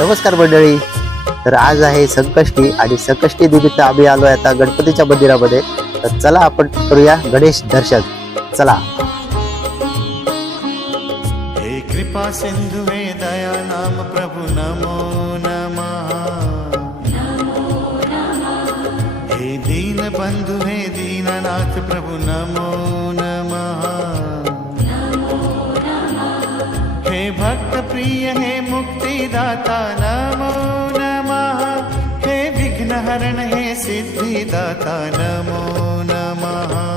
नमस्कार मंडळी. तर आज आहे संकष्टी आणि संकष्टी निमित्त आम्ही आलोय आता गणपतीच्या मंदिरामध्ये. तर चला आपण करूया गणेश दर्शन. चला. हे कृपा सिंधु हे दया नाम प्रभु नमो नमः. हे दीन बंधु हे दीननाथ प्रभु नमो नमः. हे भक्त प्रिय हे मुक्तिदाता नमो नमः. हे विघ्न हरण हे सिद्धिदाता नमो नमः.